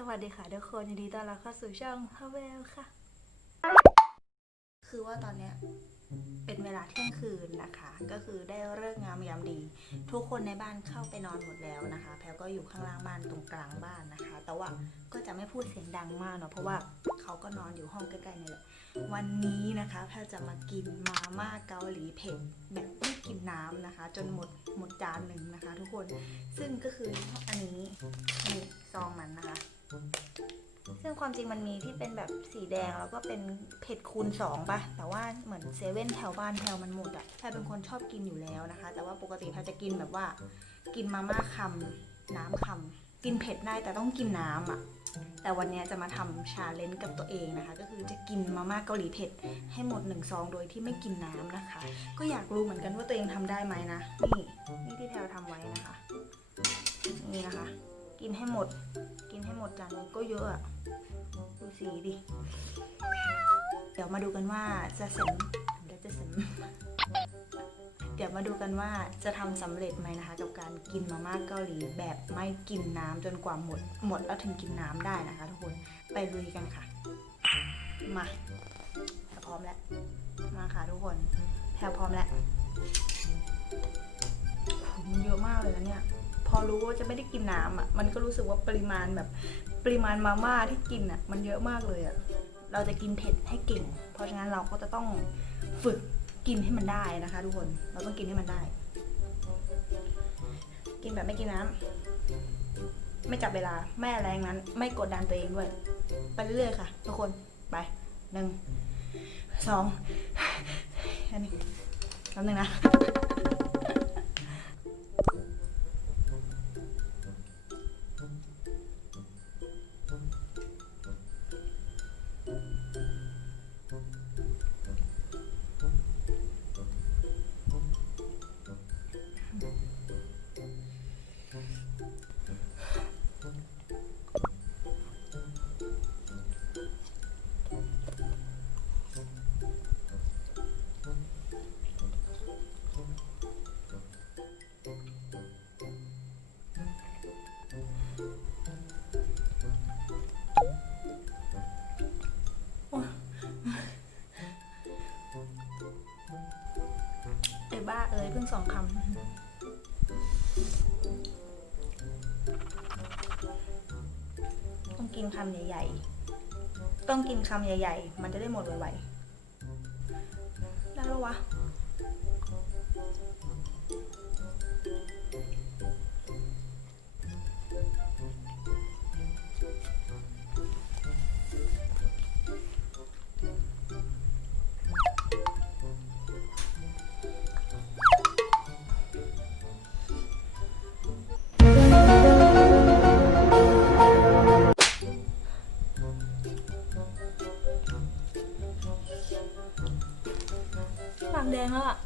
สวัสดีค่ะทุกคนยินดีต้อนรับเข้าสู่ช่องฮาเวลค่ะ คือว่าตอนเนี้ย เป็นเวลาเที่ยงคืนนะคะ ก็คือได้เลิกษ์งามยามดี ทุกคนในบ้านเข้าไปนอนหมดแล้วนะคะ แพลก็อยู่ข้างล่างบ้านตรงกลางบ้านนะคะ แต่ว่าก็จะไม่พูดเสียงดังมากเนาะเพราะว่าเขาก็นอนอยู่ห้องใกล้ๆนี่แหละวันนี้นะคะ แพลจะมากินมาม่าเกาหลีเผ็ดแบบไม่กินน้ำนะคะ จนหมดหมดจานหนึ่งนะคะ ทุกคนซึ่งก็คืออันนี้นี่ซองมันนะคะ ซึ่งความจริงมันมีที่เป็นแบบสีแดงแล้วก็เป็นเผ็ดคูณสองป่ะ แต่ว่าเหมือนเซเว่นแถวบ้านแถวมันหมดอะแพรเป็นคนชอบกินอยู่แล้วนะคะ แต่ว่าปกติแพรจะกินแบบว่า กินมาม่าคำน้ำคำกินเผ็ดได้แต่ต้องกินน้ำอะแต่วันนี้จะมาทำชาเลนจ์กับตัวเองนะคะ ก็คือจะกินมาม่าเกาหลีเผ็ดให้หมดหนึ่งซองโดยที่ไม่กินน้ำนะคะ ก็อยากรู้เหมือนกันว่าตัวเองทำได้ไหมนะ นี่นี่ที่แพรทำไว้นะคะ นี่นะคะ กินให้หมด กินให้หมดจานนี้ก็เยอะอะดูสีดิ เดี๋ยวมาดูกันว่าจะเสร็จเดี๋ยวจะเสร็จเดี๋ยวมาดูกันว่าจะทำสำเร็จไหมนะคะ กับการกินมาม่าเกาหลีแบบไม่กินน้ำจนกว่าหมด หมดแล้วถึงกินน้ำได้นะคะทุกคน ไปลุยกันค่ะ มาแพรพร้อมแล้ว มาค่ะทุกคนแพรพร้อมแล้วเยอะมากเลยนะเนี่ย พอรู้ว่าจะไม่ได้กินน้ำอะ มันก็รู้สึกว่าปริมาณแบบปริมาณมาม่าที่กินอะ มันเยอะมากเลยอะ เราจะกินเผ็ดให้เก่ง เพราะฉะนั้นเราก็จะต้องฝึกกินให้มันได้นะคะ ทุกคน เราต้องกินให้มันได้ กินแบบไม่กินน้ำ ไม่จับเวลา ไม่อะไรงนั้น ไม่กดดันตัวเองด้วย ไปเรื่อยๆค่ะ ทุกคน ไปหนึ่งสองอันนี้แป๊บนึงนะ องคำ ต้องกินคำใหญ่ ๆ ต้องกินคำใหญ่ ๆ มันจะได้หมดไวๆ ได้แล้ววะ ดงแล้วอะ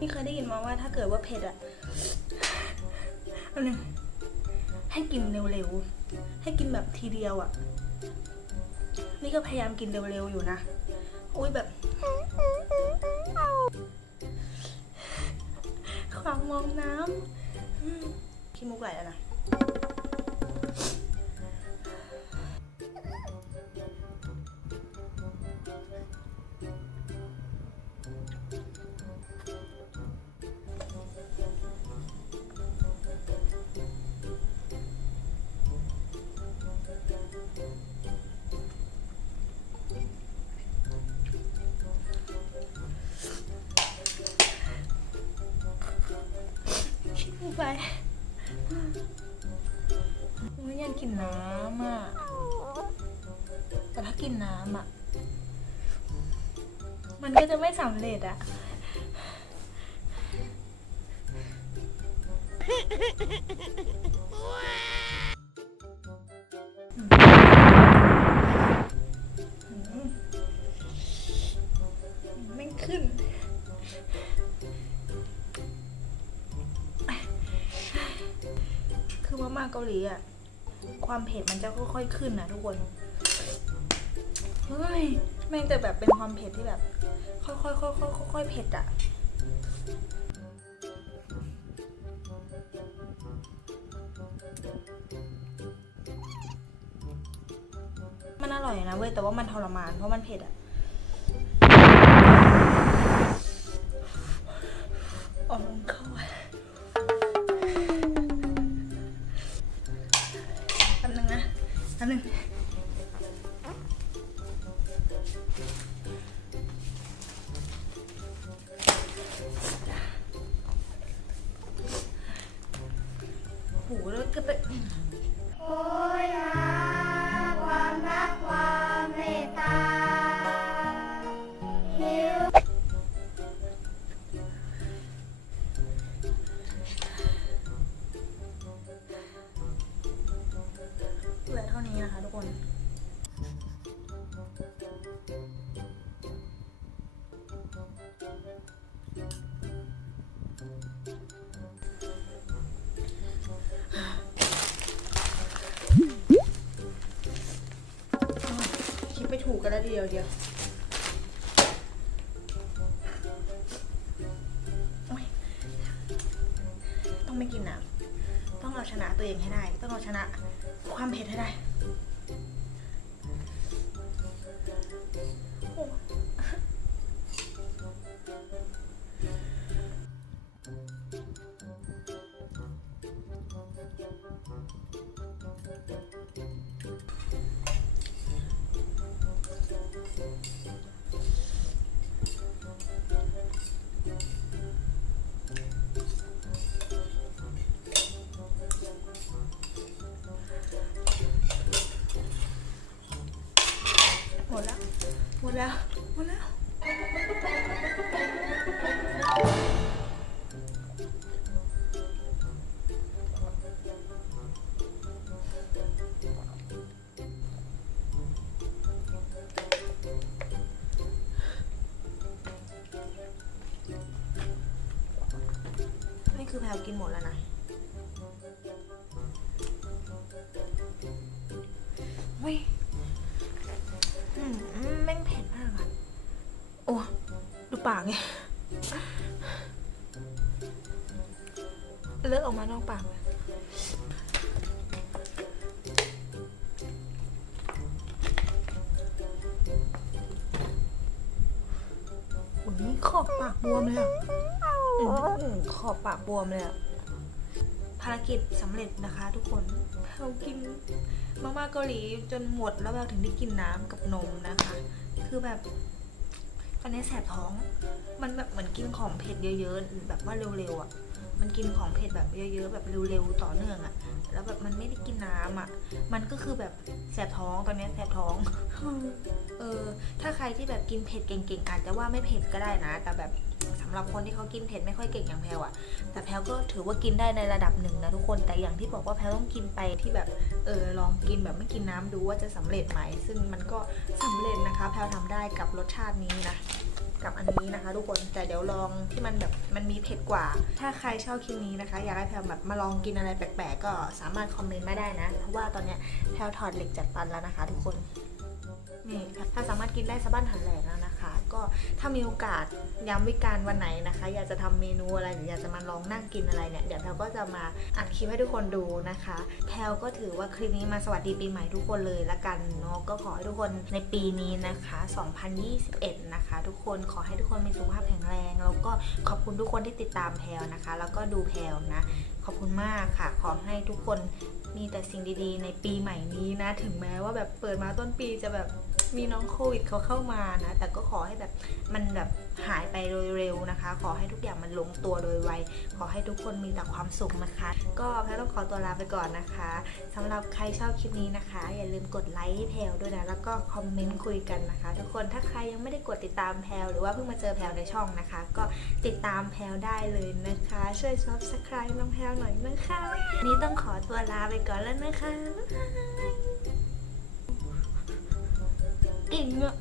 นี่เคยได้ยินมาว่าถ้าเกิดว่าเผ็ดอะอันนึงให้กินเร็วๆ ให้กินแบบทีเดียวอะ นี่ก็พยายามกินเร็วๆอยู่นะ อุ้ยแบบ มองน้ำอืมขี้มุกไหลแล้วนะ ก็จะไม่สำเร็จอะไม่ขึ้น คือมาม่าเกาหลีอะความเผ็ดมันจะค่อยๆขึ้นนะทุกคน เฮ้ย ม่งแต่แบบเป็นความเผ็ดที่แบบ ค่อยๆค่อยๆค่อยๆเผ็ดอะมันอร่อยนะเว้ยแต่ว่ามันทรมานเพราะมันเผ็ดอะออก แล้วเดียวเดียวต้องไม่กินน้ำต้องเอาชนะตัวเองให้ได้ ต้องเอาชนะความเผ็ดให้ได้ นี่คือแพลวกินหมดแล้วนะ ปากไงเลือดออกมานอกปากเลยโอ้ยขอบปากบวมเลยอะอืมขอบปากบวมเลยอะภารกิจสำเร็จนะคะทุกคนเรากินมาม่าเกาหลีจนหมดแล้วเราถึงได้กินน้ำกับนมนะคะ คือแบบ ตอนนี้แสบท้อง มันแบบเหมือนกินของเผ็ดเยอะๆ แบบว่าเร็วๆอะ มันกินของเผ็ดแบบเยอะๆ แบบเร็วๆ ต่อเนื่องอะ แล้วแบบมันไม่ได้กินน้ำอะ มันก็คือแบบแสบท้องตอนนี้แสบท้อง เออ ถ้าใครที่แบบกินเผ็ดเก่งๆ อาจจะว่าไม่เผ็ดก็ได้นะ แต่แบบ หรับคนที่เขากินเผ็ดไม่ค่อยเก่งอย่างแพลวอะแต่แพลวก็ถือว่ากินได้ในระดับหนึ่งนะทุกคนแต่อย่างที่บอกว่าแพลวต้องกินไปที่แบบเออลองกินแบบไม่กินน้ำดูว่าจะสำเร็จไหมซึ่งมันก็สำเร็จนะคะ แพลวทำได้กับรสชาตินี้นะกับอันนี้นะคะ ทุกคนแต่เดี๋ยวลองที่มันแบบมันมีเผ็ดกว่า ถ้าใครชอบคลิปนี้นะคะ อยากให้แพลวแบบมาลองกินอะไรแปลกๆ ก็สามารถคอมเมนต์มาได้นะ เพราะว่าตอนเนี้ยแพลวถอดเหล็กจากฟันแล้วนะคะ ทุกคนนี่ถ้าสามารถกินได้สะบั้นหันแหลกแล้วนะคะ ก็ถ้ามีโอกาสย้ำวิการวันไหนนะคะ อยากจะทำเมนูอะไรหรืออยากจะมาลองนั่งกินอะไรเนี่ยเดี๋ยวแพลก็จะมาอัดคลิปให้ทุกคนดูนะคะ แพลก็ถือว่าคลิปนี้มาสวัสดีปีใหม่ทุกคนเลยละกันเนาะก็ขอให้ทุกคนในปีนี้นะคะ 2021 นะคะ ทุกคนขอให้ทุกคนมีสุขภาพแข็งแรงแล้วก็ขอบคุณทุกคนที่ติดตามแพลนะคะ แล้วก็ดูแพลนะ ขอบคุณมากค่ะ ขอให้ทุกคนมีแต่สิ่งดีๆ ในปีใหม่นี้นะ ถึงแม้ว่าแบบเปิดมาต้นปีจะแบบ มีน้องโควิดเขาเข้ามานะ แต่ก็ขอให้แบบมันแบบหายไปโดยเร็วนะคะ ขอให้ทุกอย่างมันลงตัวโดยไว ขอให้ทุกคนมีแต่ความสุขนะคะ ก็แพลต้องขอตัวลาไปก่อนนะคะสำหรับใครชอบคลิปนี้นะคะ อย่าลืมกดไลค์ให้แพลด้วยนะ แล้วก็คอมเมนต์คุยกันนะคะ ทุกคน ถ้าใครยังไม่ได้กดติดตามแพลหรือว่าเพิ่งมาเจอแพลในช่องนะคะ ก็ติดตามแพลได้เลยนะคะ ช่วย subscribe น้องแพลหน่อยนะคะนนี้ต้องขอตัวลาไปก่อนแล้วนะคะ えうま